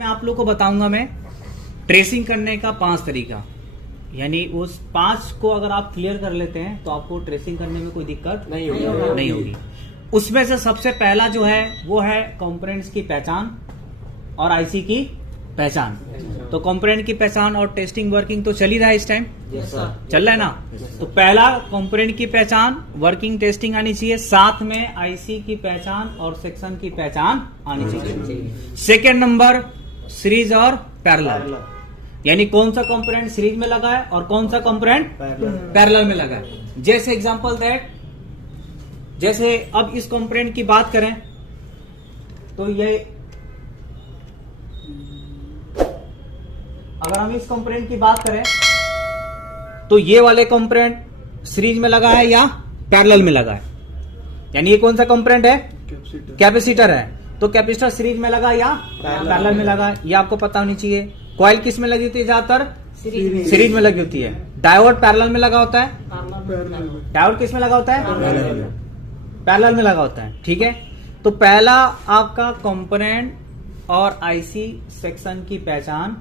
मैं आप लोग को बताऊंगा मैं ट्रेसिंग करने का 5 तरीका, यानी उस 5 को अगर आप क्लियर कर लेते हैं तो आपको ट्रेसिंग करने में कोई दिक्कत नहीं होगी। उसमें से सबसे पहला जो है वो है कंपोनेंट्स की पहचान और आईसी की पहचान। तो कंपोनेंट की पहचान और टेस्टिंग वर्किंग तो चल ही रहा है इस टाइम, चल रहा है ना। तो पहला कंपोनेंट की पहचान, वर्किंग, टेस्टिंग आनी चाहिए, साथ में आईसी की पहचान और सेक्शन की पहचान आनी चाहिए। सेकेंड नंबर सीरीज और पैरेलल, यानी कौन सा कंपोनेंट सीरीज में लगा है और कौन सा कंपोनेंट पैरेलल में लगा है। जैसे एग्जांपल दैट, जैसे अब इस कंपोनेंट की बात करें तो ये, अगर हम इस कंपोनेंट की बात करें तो ये वाले कंपोनेंट सीरीज में लगा है या पैरेलल में लगा है, यानी ये कौन सा कंपोनेंट है, कैपेसिटर है। तो कैपेसिटर सीरीज में लगा या पैरेलल में लगा, ये आपको पता होनी चाहिए। कॉइल किस में लगी होती है, ज्यादातर सीरीज में लगी होती है। डायोड पैरेलल में लगा होता है, डायोड किस में लगा होता है, पैरेलल में लगा होता है। ठीक है, तो पहला आपका कंपोनेंट और आईसी सेक्शन की पहचान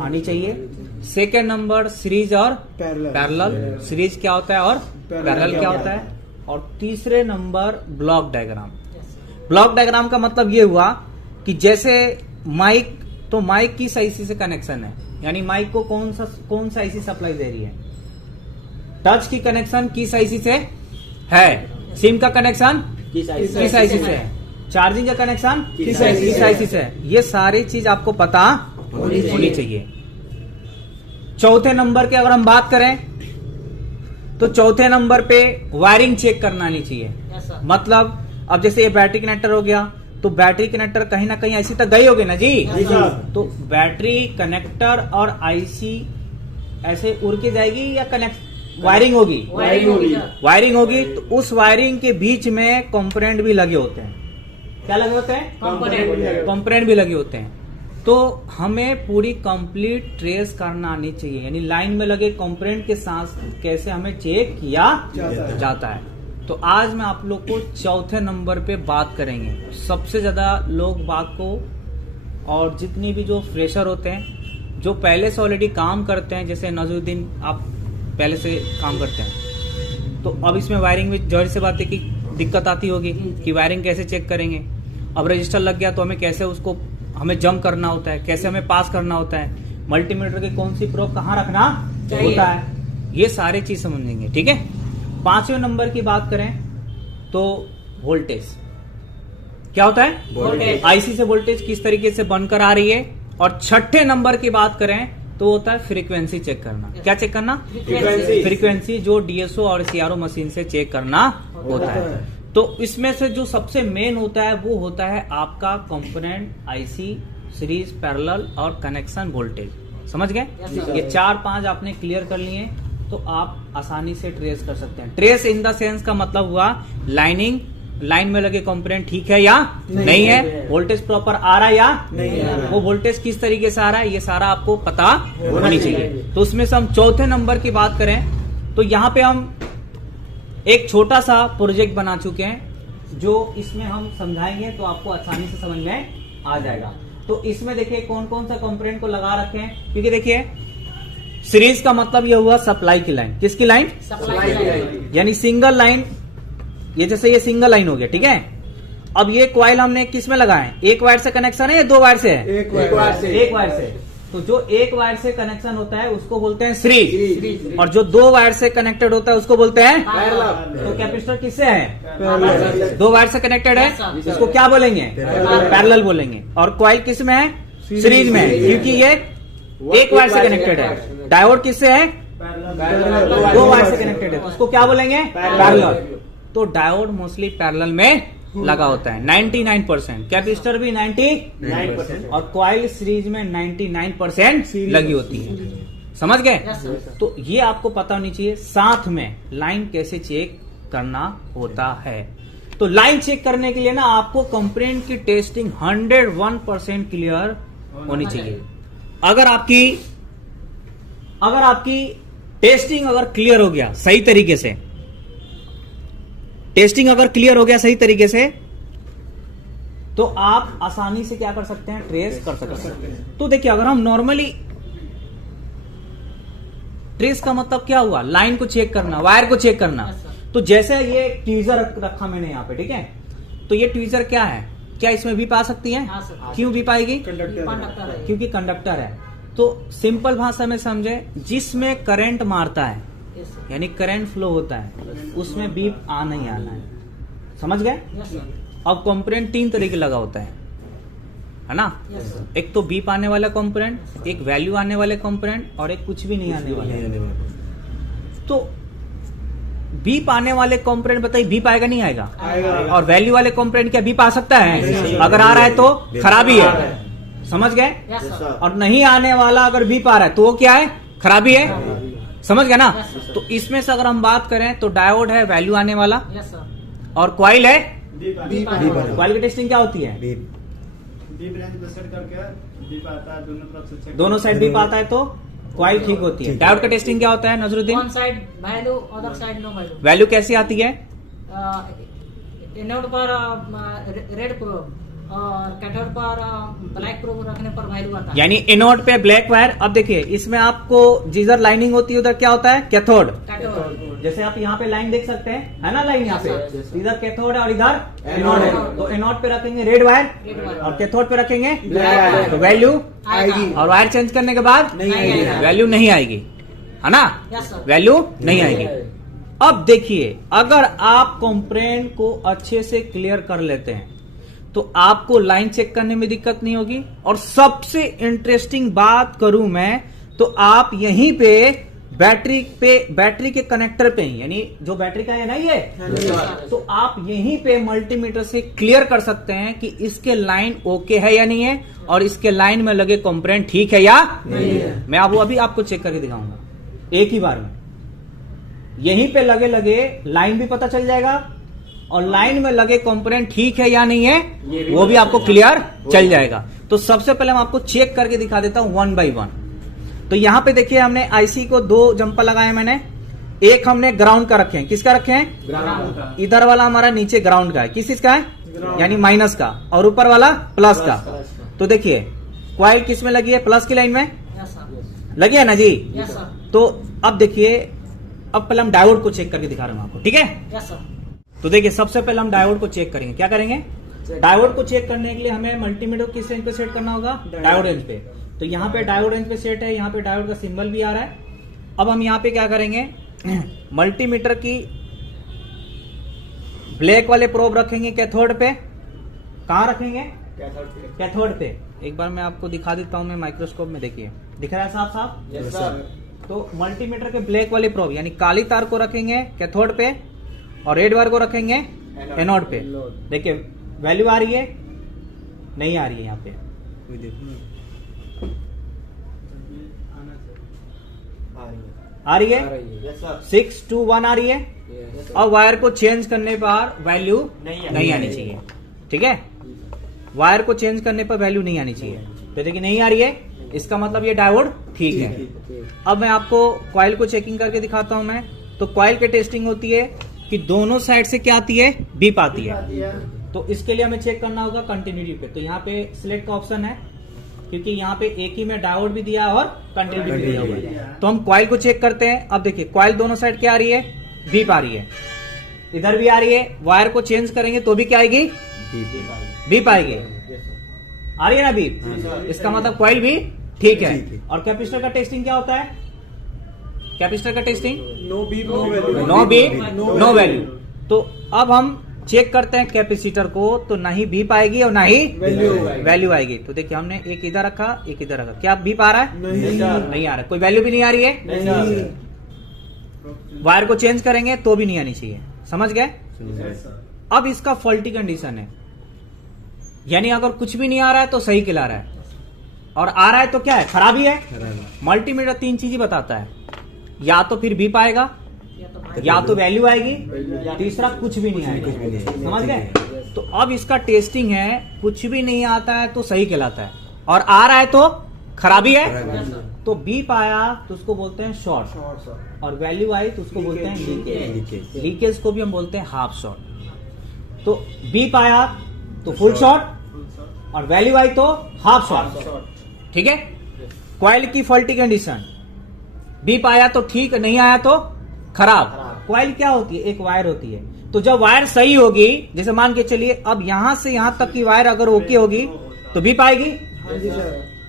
आनी चाहिए। सेकेंड नंबर सीरीज और पैरेलल, सीरीज क्या होता है और पैरेलल क्या होता है। और तीसरे number block diagram. Block diagram का मतलब ये हुआ कि जैसे माइक, तो माइक किस आईसी से कनेक्शन है, यानी माइक को कौन सा आईसी सप्लाई दे रही है। टच की कनेक्शन किस आईसी से है, सिम का कनेक्शन किस आईसी से है, चार्जिंग का कनेक्शन किस आईसी से है। ये सारी चीज आपको पता होनी चाहिए। चौथे नंबर की अगर हम बात करें तो चौथे नंबर पे वायरिंग चेक करना आनी चाहिए। मतलब अब जैसे ये बैटरी कनेक्टर हो गया, तो बैटरी कनेक्टर कहीं ना कहीं आईसी तक गई होगी ना जी। तो बैटरी कनेक्टर और आईसी ऐसे उड़ के जाएगी या कनेक्ट वायरिंग होगी, वायरिंग होगी। तो उस वायरिंग के बीच में कंपोनेंट भी लगे होते हैं। क्या लगे होते हैं, कंपोनेंट भी लगे होते हैं। तो हमें पूरी कंप्लीट ट्रेस करना आनी चाहिए, यानी लाइन में लगे कंपोनेंट के साथ कैसे हमें चेक किया जाता है। तो आज मैं आप लोग को चौथे नंबर पे बात करेंगे। सबसे ज्यादा लोग बात को, और जितनी भी जो फ्रेशर होते हैं जो पहले से ऑलरेडी काम करते हैं, जैसे नजरुद्दीन आप पहले से काम करते हैं, तो अब इसमें वायरिंग में जाहिर सी बात है कि दिक्कत आती होगी कि वायरिंग कैसे चेक करेंगे। अब रजिस्टर लग गया तो हमें कैसे उसको हमें जंप करना होता है, कैसे हमें पास करना होता है, मल्टीमीटर की कौन सी प्रोब कहाँ रखना होता है, ये सारी चीज समझेंगे। ठीक है, 5वें नंबर की बात करें तो वोल्टेज क्या होता है, वोल्टेज, आईसी से वोल्टेज किस तरीके से बनकर आ रही है। और 6ठे नंबर की बात करें तो होता है फ्रीक्वेंसी चेक करना। क्या चेक करना, फ्रीक्वेंसी, जो डीएसओ और सीआरओ मशीन से चेक करना होता है। तो इसमें से जो सबसे मेन होता है वो होता है आपका कंपोनेंट, आईसी, सीरीज, पैरेलल और कनेक्शन वोल्टेज। समझ गए, ये 4-5 आपने क्लियर कर लिए तो आप आसानी से ट्रेस कर सकते हैं। ट्रेस इन द सेंस का मतलब हुआ लाइन में लगे कंपोनेंट ठीक है या नहीं है, वोल्टेज प्रॉपर आ रहा है या नहीं है, वो वोल्टेज किस तरीके से आ रहा है, ये सारा आपको पता होनी चाहिए। तो उसमें से हम चौथे नंबर की बात करें तो यहाँ पे हम एक छोटा सा प्रोजेक्ट बना चुके हैं, जो इसमें हम समझाएंगे तो आपको आसानी से समझ में आ जाएगा। तो इसमें देखिए कौन कौन सा कंपोनेंट को लगा रखे हैं, क्योंकि देखिए सीरीज का मतलब यह हुआ सप्लाई की लाइन। किसकी लाइन, सप्लाई की लाइन, यानी सिंगल लाइन। ये जैसे ये सिंगल लाइन हो गया, ठीक है। अब ये कॉइल हमने किस में लगाए हैं, एक वायर से कनेक्शन है या 2 वायर से है, एक वायर से। तो जो एक वायर से कनेक्शन होता है उसको बोलते हैं सीरीज, और जो 2 वायर से कनेक्टेड होता है उसको बोलते हैं पैरेलल। तो कैपेसिटर किससे है, 2 वायर से कनेक्टेड है, इसको क्या बोलेंगे, पैरेलल बोलेंगे। और कॉइल किस में है, सीरीज में है, क्योंकि ये एक वायर से कनेक्टेड है। डायोड किससे है, 2 वायर से कनेक्टेड है, तो उसको क्या बोलेंगे, पैरेलल। तो डायोड मोस्टली पैरेलल में लगा होता है 99%, कैपेसिटर भी 99% और कॉइल सीरीज में 99% लगी होती है। समझ गए, तो ये आपको पता होनी चाहिए। साथ में लाइन कैसे चेक करना होता है। तो लाइन चेक करने के लिए ना आपको कंपोनेंट की टेस्टिंग 101% क्लियर होनी चाहिए। अगर आपकी टेस्टिंग अगर क्लियर हो गया सही तरीके से, टेस्टिंग अगर क्लियर हो गया सही तरीके से, तो आप आसानी से क्या कर सकते हैं, ट्रेस कर सकते हैं। तो देखिए अगर हम नॉर्मली, ट्रेस का मतलब क्या हुआ, लाइन को चेक करना, वायर को चेक करना। तो जैसे ये ट्वीजर रखा मैंने यहाँ पे, ठीक है, तो ये ट्वीजर क्या है, क्या इसमें बीप आ सकती है? क्यों बीप आएगी? क्योंकि कंडक्टर है। तो सिंपल भाषा में समझे, जिसमें करंट मारता है यानी करंट फ्लो होता है उसमें बीप आना ही आना है, समझ गए? अब कंपोनेंट 3 तरह के लगा होता है ना? एक तो बीप आने वाला कंपोनेंट, एक वैल्यू आने वाले कंपोनेंट, और एक कुछ भी नहीं आने वाला। तो बीप आने वाले कंपोनेंट बताइए, बीप आएगा नहीं आएगा? और वैल्यू वाले कंपोनेंट क्या बीप आ सकता है? अगर आ रहा है तो खराबी है, समझ गए? और नहीं आने वाला अगर बीप आ रहा है तो वो क्या है, खराबी है, समझ गए ना? तो इसमें से अगर हम बात करें तो डायोड है वैल्यू आने वाला, और कॉइल है कॉइल की टेस्टिंग क्या होती है? दोनों साइड बीप आता है तो कॉइल ठीक होती है। डायोड का टेस्टिंग क्या होता है Nazruddin? One side value, other side no value. Value कैसी आती है? एनोड पर रेड प्रोब और कैथोड पर ब्लैक प्रोब रखने पर वैल्यू आता है। यानी एनोड पे ब्लैक वायर। अब देखिए इसमें आपको जिधर लाइनिंग होती है उधर क्या होता है, कैथोड। जैसे आप यहाँ पे लाइन देख सकते हैं, है ना, लाइन यहाँ पे इधर कैथोड है और इधर एनोड है। तो एनोड पे रखेंगे रेड वायर और कैथोड पे रखेंगे तो वैल्यू आएगी, और वायर चेंज करने के बाद वैल्यू नहीं आएगी, है ना? वैल्यू नहीं आएगी। अब देखिए अगर आप कंपोनेंट को अच्छे से क्लियर कर लेते हैं तो आपको लाइन चेक करने में दिक्कत नहीं होगी। और सबसे इंटरेस्टिंग बात करूं मैं तो आप यहीं पे बैटरी के कनेक्टर पे ही, यानी जो बैटरी का है ना ये, तो आप यहीं पे मल्टीमीटर से क्लियर कर सकते हैं कि इसके लाइन ओके है या नहीं है, और इसके लाइन में लगे कंपोनेंट ठीक है या नहीं है। मैं अब अभी आपको चेक करके दिखाऊंगा एक ही बार में। यहीं पे लगे लाइन भी पता चल जाएगा, और लाइन में लगे कंपोनेंट ठीक है या नहीं है वो भी आपको क्लियर चल जाएगा। तो सबसे पहले मैं आपको चेक करके दिखा देता हूं 1 by 1। तो यहां पे देखिए हमने आईसी को 2 जंपर लगाए मैंने। एक हमने ग्राउंड का रखे हैं, किसका रखे हैं? ग्राउंड का। इधर वाला हमारा नीचे ग्राउंड का है, किस चीज का है? यानी माइनस का, और ऊपर वाला प्लस का। तो देखिए कॉइल किस में लगी है? प्लस की लाइन में लगी है ना जी? तो अब देखिए, अब पहले हम डायोड को चेक करके दिखा रहा हूं आपको, ठीक है? तो देखिए सबसे पहले हम डायोड को चेक करेंगे। क्या करेंगे? डायोड को चेक करने के लिए हमें मल्टीमीटर किस रेंज पे सेट करना होगा? डायोड रेंज पे। तो यहाँ पे डायोड रेंज पे सेट है, यहाँ पे डायोड का सिंबल भी आ रहा है। अब हम यहाँ पे क्या करेंगे, मल्टीमीटर की ब्लैक वाले प्रोब रखेंगे कैथोड पे। कहाँ रखेंगे? कैथोड पे। एक बार मैं आपको दिखा देता हूँ मैं माइक्रोस्कोप में, देखिए दिख रहा है साफ साफ? Yes sir. तो मल्टीमीटर के ब्लैक वाले प्रोब यानी काली तार को रखेंगे कैथोड पे, और रेड वायर को रखेंगे एनोड पे। देखिए वैल्यू आ रही है, नहीं आ रही है यहाँ पे? आ रही है 6 to 1 आ रही है। और वायर को चेंज करने पर वैल्यू नहीं आनी चाहिए, ठीक है? वायर को चेंज करने पर वैल्यू नहीं आनी चाहिए। तो देखिए नहीं आ रही है, इसका मतलब ये डायोड ठीक है। अब मैं आपको कॉइल को चेकिंग करके दिखाता हूं मैं। तो कॉइल की टेस्टिंग होती है कि दोनों साइड से क्या आती है? बीप आती है। तो इसके लिए हमें चेक करना होगा कंटिन्यूटी पे। तो यहाँ पे सिलेक्ट का ऑप्शन है, क्योंकि यहाँ पे एक ही में डायोड भी दिया है और कंटिन्यूटी भी दिया हुआ है। तो हम कॉइल को चेक करते हैं। अब देखिए कॉइल दोनों साइड क्या आ रही है? बीप आ रही है, इधर भी आ रही है। वायर को चेंज करेंगे तो भी क्या आएगी? बीप आएगी। आ रही है ना बीप? इसका मतलब कॉइल भी ठीक है। और कैपेसिटर का टेस्टिंग क्या होता है? कैपेसिटर का testing no beep no value. तो अब हम चेक करते हैं कैपेसिटर को, तो ना ही बीप आएगी और ना ही वैल्यू आएगी। तो देखिए हमने एक इधर रखा, एक इधर रखा, क्या बीप आ रहा है? नहीं आ रहा है। कोई वैल्यू भी नहीं आ रही है। वायर को चेंज करेंगे तो भी नहीं आनी चाहिए, समझ गए? अब इसका फॉल्टी कंडीशन है, यानी अगर कुछ भी नहीं आ रहा है तो सही खिला रहा है, और आ रहा है तो क्या है? खराबी है। मल्टीमीटर 3 चीजें बताता है, या तो फिर बीप आएगा, या तो वैल्यू आएगी, तीसरा कुछ भी नहीं आएगा, समझ गए? तो अब इसका टेस्टिंग है, कुछ भी नहीं आता है तो सही कहलाता है, और आ रहा है तो खराबी है। तो बीप आया तो उसको बोलते हैं शॉर्ट, और वैल्यू आई तो उसको बोलते हैं लीकेज को भी हम बोलते हैं हाफ शॉर्ट। तो बीप आया तो फुल शॉर्ट, और वैल्यू आई तो हाफ शॉर्ट। ठीक है, कॉइल की फॉल्टी कंडीशन, बीप आया तो ठीक, नहीं आया तो खराब। कॉइल क्या होती है? एक वायर होती है। तो जब वायर सही होगी, जैसे मान के चलिए अब यहां से यहां तक की वायर अगर ओके होगी तो बीप आएगी,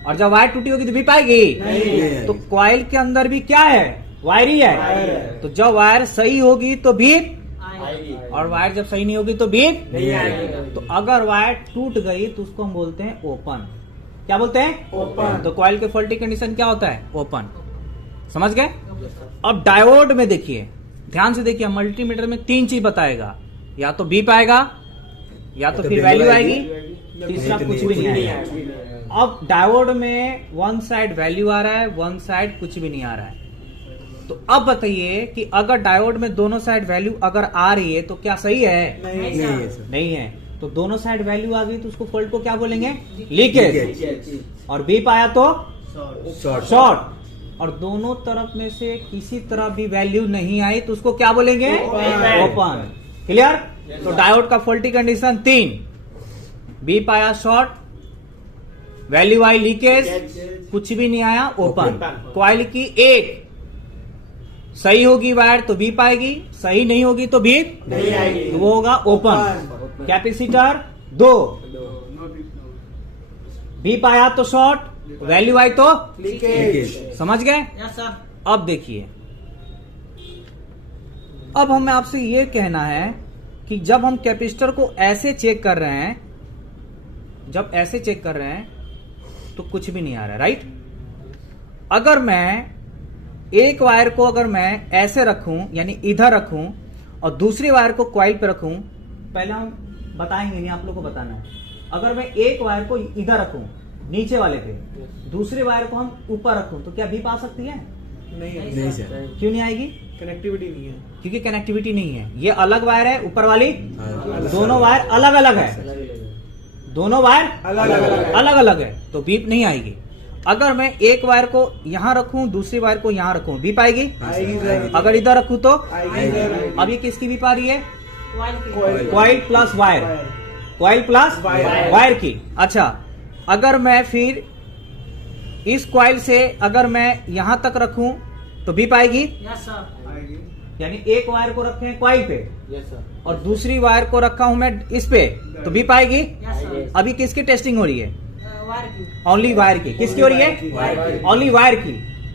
और जब वायर टूटी होगी तो बीप आएगी। तो कॉइल के अंदर भी क्या है? वायर ही है। तो जब वायर सही होगी तो बीप, और वायर जब सही नहीं होगी तो बीप नहीं आएगी। तो अगर वायर टूट गई तो उसको हम बोलते हैं ओपन। क्या बोलते हैं? ओपन। तो कॉइल के फॉल्टी कंडीशन क्या होता है? ओपन। समझ गए? अब डायोड में देखिए, ध्यान से देखिए, मल्टीमीटर में 3 चीज बताएगा, या तो बीप आएगा, या तो फिर वैल्यू आएगी, तीसरा कुछ भी नहीं आएगा। अब डायोड में वन साइड वैल्यू आ रहा है, वन साइड कुछ भी नहीं आ रहा है। तो अब बताइए कि अगर डायोड में दोनों साइड वैल्यू अगर आ रही है तो क्या सही है? नहीं है। तो दोनों साइड वैल्यू आ गई तो उसको फॉल्ट को क्या बोलेंगे? लीकेज। और बीप आया तो शॉर्ट। और दोनों तरफ में से किसी तरफ भी वैल्यू नहीं आई तो उसको क्या बोलेंगे? ओपन। क्लियर? तो डायोड का फॉल्टी कंडीशन 3, बीप आया शॉर्ट, वैल्यू आई लीकेज, कुछ भी नहीं आया ओपन। कॉइल की 1 सही होगी वायर तो बीप आएगी, सही नहीं होगी तो बीप नहीं आएगी, तो वो होगा ओपन। कैपेसिटर 2, बीप आया तो शॉर्ट, वैल्यू आई तो लीकेज। समझ गए? Yes sir. अब देखिए, अब हमें आपसे ये कहना है कि जब हम कैपेसिटर को ऐसे चेक कर रहे हैं, जब ऐसे चेक कर रहे हैं तो कुछ भी नहीं आ रहा है, राइट? अगर मैं एक वायर को अगर मैं ऐसे रखूं, यानी इधर रखूं, और दूसरी वायर को कॉइल पे रखूं, पहले हम बताएंगे, नहीं आप लोग को बताना है। अगर मैं एक वायर को इधर रखूं नीचे वाले पे, दूसरी वायर को हम ऊपर रखूं, तो क्या बीप आ सकती है? नहीं सर। क्यों नहीं आएगी? कनेक्टिविटी नहीं है। क्योंकि कनेक्टिविटी नहीं है। ये अलग वायर है, ऊपर वाली दोनों वायर अलग अलग है, दोनों वायर अलग अलग है, तो बीप नहीं आएगी। अगर मैं एक वायर को यहां रखूं, दूसरी वायर को यहां रखूं, बीप आएगी? अगर इधर रखूं तो अब ये किसकी बीप आ रही है? Coil plus wire, coil plus wire की। अच्छा, अगर मैं फिर इस कॉइल से अगर मैं यहां तक रखूं तो बीप आएगी? Yes sir. यानी एक वायर को रखे हैं कॉइल पे, यस सर। और दूसरी वायर को रखा हूं मैं इस पे, तो बीप आएगी? Yes sir. अभी किसकी टेस्टिंग हो रही है? वायर की। ओनली वायर की। किसकी हो रही है? ओनली वायर की।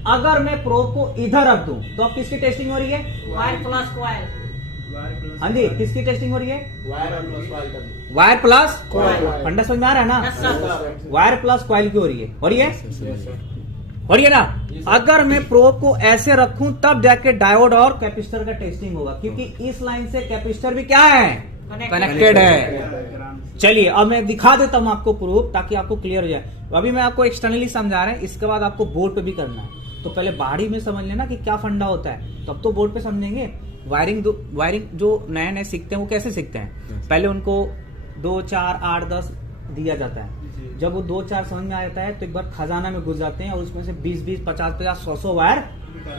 अगर मैं प्रोब को इधर रख दूं तो अब किसकी टेस्टिंग हो रही है? Wire plus coil. हाँ जी, किसकी टेस्टिंग हो रही है? वायर प्लस फंडा समझ में आ रहा है ना? Yes sir. Wire plus coil की हो रही है, हो रही है? हो रही है ना? अगर मैं प्रोब को ऐसे रखूं तब जाके डायोड और कैपेसिटर का टेस्टिंग होगा, क्योंकि इस लाइन से कैपेसिटर भी क्या है? कनेक्टेड है। चलिए अब मैं दिखा देता हूं आपको प्रूफ, ताकि आपको क्लियर हो जाए। अभी मैं आपको एक्सटर्नली समझा रहा है, इसके बाद आपको बोर्ड पे भी करना है। तो पहले बाहरी में समझ लेना कि क्या फंडा होता है, तब तो बोर्ड पे समझेंगे। वायरिंग जो नए नए सीखते हैं वो कैसे सीखते हैं? पहले उनको 2, 4, 8, 10 दिया जाता है। जब वो 2, 4 समझ में आ जाता है तो एक बार खजाना में घुस जाते हैं और उसमें से 20, 50, 100 वायर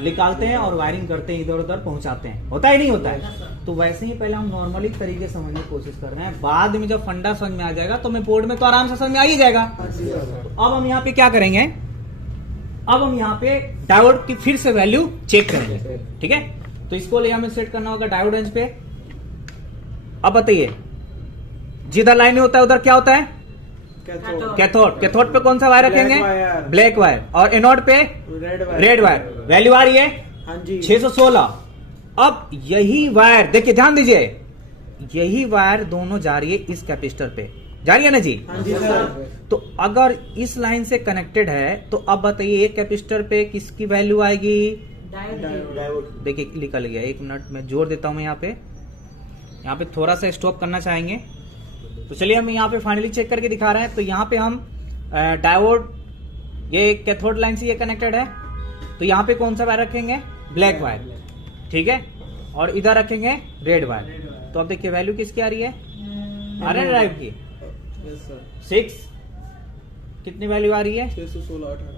निकालते हैं और वायरिंग करते हैं, इधर उधर पहुंचाते हैं। होता ही नहीं होता है? तो वैसे ही पहले हम नॉर्मली तरीके समझने की कोशिश कर रहे हैं, बाद में जब फंडा समझ में आ जाएगा तो मैं बोर्ड में तो आराम से समझ में आ ही जाएगा। तो अब हम यहाँ पे क्या करेंगे? अब हम यहाँ पे डायोड की फिर से वैल्यू चेक करेंगे, ठीक है? तो इसको ले हमें सेट करना होगा डायोड रेंज पे। अब बताइए, जिधर लाइन होता है उधर क्या होता है? कैथोड। कैथोड पे कौन सा वायर रखेंगे? Black wire. और एनोड पे रेड वायर। वैल्यू आ रही है? हाँ जी। 616। अब यही वायर देखिए, ध्यान दीजिए, यही वायर दोनों जा रही है इस कैपेसिटर पे, जा रही है ना जी? हाँ जी सर। तो अगर इस लाइन से कनेक्टेड है तो अब बताइए एक कैपेसिटर पे किसकी वैल्यू आएगी? डायोड। देखिए निकल गया, 1 मिनट में जोड़ देता हूं मैं यहाँ पे थोड़ा सा स्टॉप करना चाहेंगे। तो चलिए हम यहाँ पे फाइनली चेक करके दिखा रहे हैं। तो यहाँ पे हम डायोड, ये कैथोड लाइन से ये कनेक्टेड है, तो यहाँ पे कौन सा वायर रखेंगे? ब्लैक वायर, ठीक है? और इधर रखेंगे रेड वायर। तो अब देखिए वैल्यू किसकी आ रही है? आरएन ड्राइव की। Yes sir. 6 कितनी वैल्यू आ रही है? 616, 18।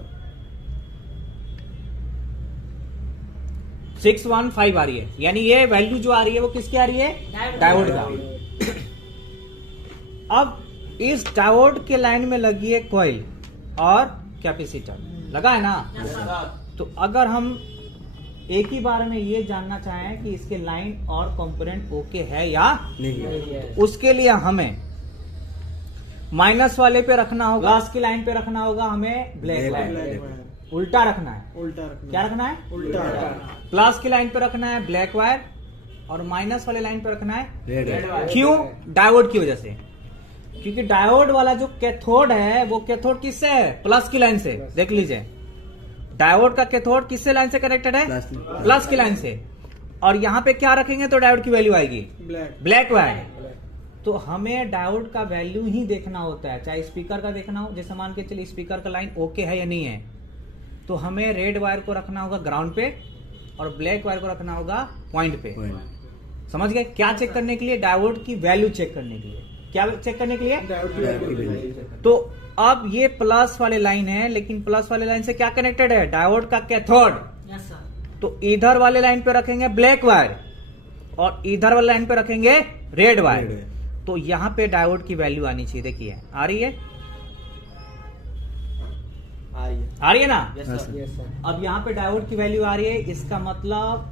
615 आ रही है। यानी ये वैल्यू जो आ रही है वो किसकी आ रही है? डायोड का। अब इस डायोड के लाइन में लगी है कॉइल और कैपेसिटर, लगा है ना। तो अगर हम एक ही बार में ये जानना चाहें कि इसके लाइन और कंपोनेंट ओके है या नहीं, उसके लिए हमें माइनस वाले पे रखना होगा, ग्लास की लाइन पे रखना होगा हमें ब्लैक वायर, उल्टा रखना है। उल्टा रखना, क्या रखना है? उल्टा। प्लस की लाइन पे रखना है ब्लैक वायर और माइनस वाले लाइन पे रखना है रेड वायर। क्यों? डायोड की वजह से, क्योंकि डायोड वाला जो कैथोड है वो कैथोड किससे है? प्लस की लाइन से। देख लीजिए, डायोड का कैथोड किससे लाइन से कनेक्टेड है? प्लस की लाइन से। और यहाँ पे क्या रखेंगे तो डायोड की वैल्यू आएगी ब्लैक वायर। तो हमें डायोड का वैल्यू ही देखना होता है, चाहे स्पीकर का देखना हो। जैसे मान के चलिए स्पीकर का लाइन ओके है या नहीं है, तो हमें रेड वायर को रखना होगा ग्राउंड पे और ब्लैक वायर को रखना होगा पॉइंट पे। समझ गए? क्या चेक करने के लिए? डायोड की वैल्यू चेक करने के लिए। क्या चेक करने के लिए? तो अब ये प्लस वाले लाइन है, लेकिन प्लस वाले लाइन से क्या कनेक्टेड है? डायोड का कैथोड। Yes sir. तो इधर वाले लाइन पे रखेंगे ब्लैक वायर और इधर वाले लाइन पे रखेंगे रेड वायर। तो यहां पे डायोड की वैल्यू आनी चाहिए। देखिए आ रही है, आ रही है ना। अब यहाँ पे डायोड की वैल्यू आ रही है, इसका मतलब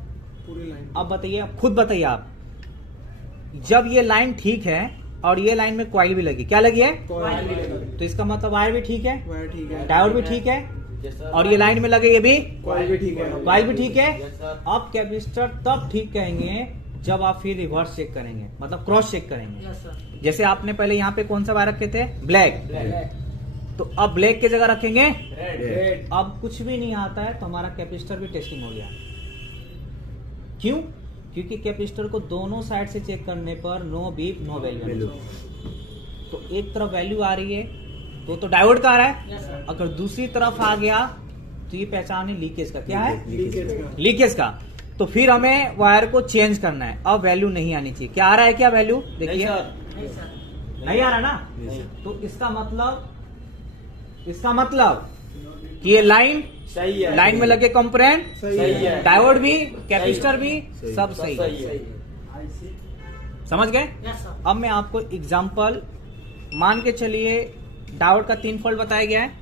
पूरी लाइन। अब बताइए, अब खुद बताइए आप, जब ये लाइन ठीक है और ये लाइन में कॉइल भी लगी, क्या लगी है? तो इसका मतलब वायर भी ठीक है, वायर ठीक है, डायोड भी ठीक है और ये लाइन में लगे ये भी कॉइल भी ठीक है, कॉइल भी ठीक है। अब कैपेसिटर तब ठीक कहेंगे जब आप फिर रिवर्स चेक करेंगे, मतलब क्रॉस चेक करेंगे। Yes sir. जैसे आपने पहले यहाँ पे कौन सा वायर रखे थे? ब्लैक। तो अब ब्लैक की जगह रखेंगे रेड। अब कुछ भी नहीं आता है तो हमारा कैपेसिटर भी टेस्टिंग हो गया। क्यों? क्योंकि कैपेसिटर को दोनों साइड से चेक करने पर नो बीप नो वैल्यू। तो एक तरफ वैल्यू आ रही है तो डायोड का आ रहा है। Yes sir. अगर दूसरी तरफ आ गया तो ये पहचान है लीकेज का। क्या है? लीकेज का। लीकेज का। तो फिर हमें वायर को चेंज करना है। अब वैल्यू नहीं आनी चाहिए। क्या आ रहा है? क्या वैल्यू? देखिए नहीं सर। नहीं आ रहा ना। तो इसका मतलब कि ये लाइन सही है, लाइन में लगे कंपोनेंट सही है, डायोड भी कैपेसिटर भी सब सही है। समझ गए? Yes sir. अब मैं आपको एग्जांपल मान के चलिए, डायोड का 3 फॉल्ट बताया गया है,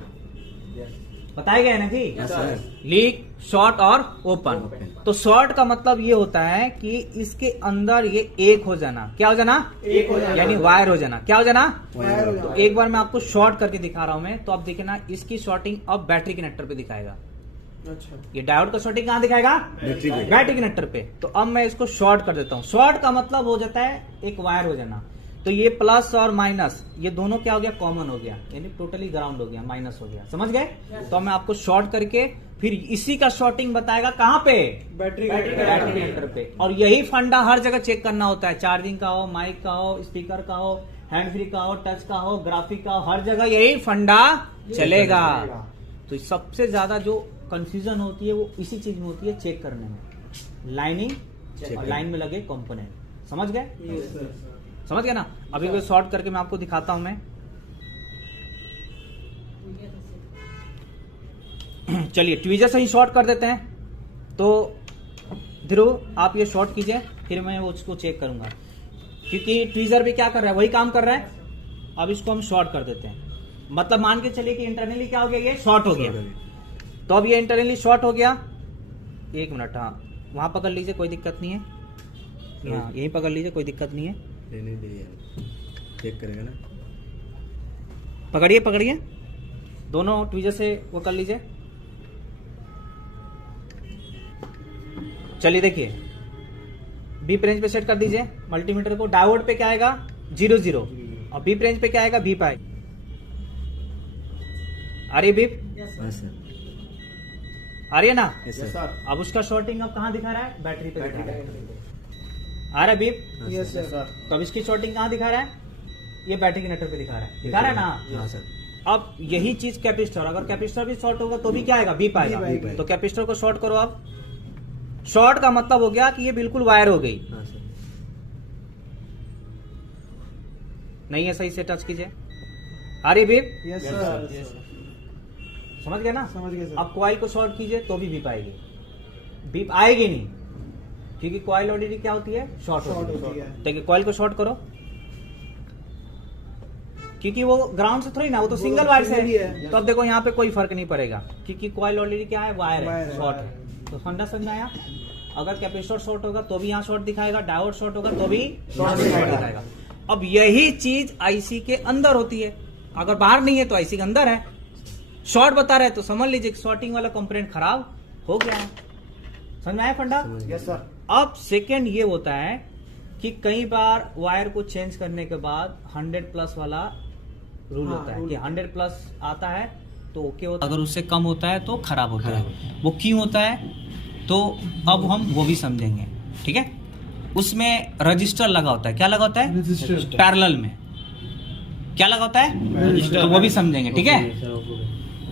बताया गया है ना जी? लीक, शॉर्ट और ओपन। तो शॉर्ट का मतलब ये होता है कि इसके अंदर ये एक हो जाना। क्या हो जाना? एक हो जाना, यानी वायर हो जाना। क्या हो जाना? वायर हो तो जाना। एक बार मैं आपको शॉर्ट करके दिखा रहा हूं मैं, तो अब देखना इसकी शॉर्टिंग अब बैटरी कनेक्टर पे दिखाएगा। अच्छा, ये डायोड का शॉर्टिंग कहाँ दिखाएगा? बैटरी कनेक्टर पे। तो अब मैं इसको शॉर्ट कर देता हूँ। शॉर्ट का मतलब हो जाता है एक वायर हो जाना। तो ये प्लस और माइनस ये दोनों क्या हो गया? कॉमन हो गया, यानी टोटली ग्राउंड हो गया, माइनस हो गया। समझ गए? तो मैं आपको शॉर्ट करके फिर इसी का शॉर्टिंग बताएगा कहाँ पे? बैटरी बैटरी कनेक्टर पे। और यही फंडा हर जगह चेक करना होता है, चार्जिंग का हो, माइक का हो, स्पीकर का हो, हैंड फ्री का हो, टच का हो, ग्राफिक का हो, हर जगह यही फंडा चलेगा। तो सबसे ज्यादा जो कंफ्यूजन होती है वो इसी चीज में होती है, चेक करने में, लाइनिंग और लाइन में लगे कंपोनेंट। समझ गए? Yes sir. समझ गए ना? अभी को शॉर्ट करके मैं आपको दिखाता हूं मैं। चलिए ट्वीजर से ही शॉर्ट कर देते हैं। तो ध्रुव आप ये शॉर्ट कीजिए, फिर मैं उसको चेक करूंगा, क्योंकि ट्वीजर भी क्या कर रहा है? वही काम कर रहा है। अब इसको हम शॉर्ट कर देते हैं। मतलब मान के चलिए कि इंटरनली क्या हो गया? ये शॉर्ट हो गया। तो अब ये इंटरनली शॉर्ट हो गया। एक मिनट, हाँ वहां पकड़ लीजिए, कोई दिक्कत नहीं है। हाँ यही पकड़ लीजिए, कोई दिक्कत नहीं है। चेक करेंगे ना। पकड़िए पकड़िए, दोनों ट्वीजर से वो कर लीजिए। चलिए देखिए, बीप रेंज पे सेट कर दीजिए मल्टीमीटर को। डायोड पे क्या आएगा? 0 0 और बीप रेंज पे क्या आएगा? बीप आएगा। आ रही है बीप? Yes sir. आ रही है ना? Yes yes sir. सर। अब उसका शॉर्टिंग अब कहाँ दिखा रहा है? बैटरी पे दिखा रहा है। आ रहा है बीप? Yes sir. तो अब इसकी शॉर्टिंग कहाँ दिखा रहा है? ये बैटरी कनेक्टर पे दिखा रहा है। दिखा रहा है ना? हाँ सर। अब यही चीज कैपेसिटर, अगर कैपेसिटर भी शॉर्ट होगा तो भी क्या आएगा? बीप आएगा। बीप आएगा। तो कैपेसिटर को शॉर्ट करो। अब शॉर्ट का मतलब हो गया कि ये बिल्कुल वायर हो गई। हाँ सर। नहीं है, सही से टच कीजिए। आ रही बीप? Yes sir. समझ गए ना? समझ गए सर। अब कॉइल को शॉर्ट कीजिए तो भी बीप आएगी। बीप आएगी नहीं, क्योंकि कॉइल ऑलरेडी क्या होती है? शॉर्ट शॉर्ट होती होती है। है। देखिए कॉइल को शॉर्ट करो। क्योंकि वो ग्राउंड से थोड़ी ना, वो तो सिंगल वायर से single ही है। है। तो अब देखो यहाँ पे कोई फर्क नहीं पड़ेगा क्योंकि कॉइल ऑलरेडी क्या है, वायर वायर है, है, शॉर्ट वायर है। तो फंडा समझ में आया। अगर कैपेसिटर शॉर्ट होगा तो भी यहाँ शॉर्ट दिखाएगा, डायोड शॉर्ट होगा तो भी शॉर्ट शॉर्ट दिखाएगा। दिखाएगा। अब यही चीज आईसी के अंदर होती है, अगर बाहर नहीं है तो आईसी के अंदर है। शॉर्ट बता रहे तो समझ लीजिए शॉर्टिंग वाला कंपोनेंट खराब हो गया है। समझ में आया फंडा। Yes sir. अब सेकंड ये होता है कि कई बार वायर को चेंज करने के बाद 100 प्लस वाला रूल हाँ, होता है रूल। कि 100 प्लस आता है तो ओके होता है, अगर उससे कम होता है तो खराब होता है। वो क्यों होता है तो अब हम वो भी समझेंगे, ठीक है। उसमें रजिस्टर लगा होता है, क्या लगा होता है, रजिस्टर। पैरेलल में क्या लगा होता है, तो वो भी समझेंगे, ठीक है।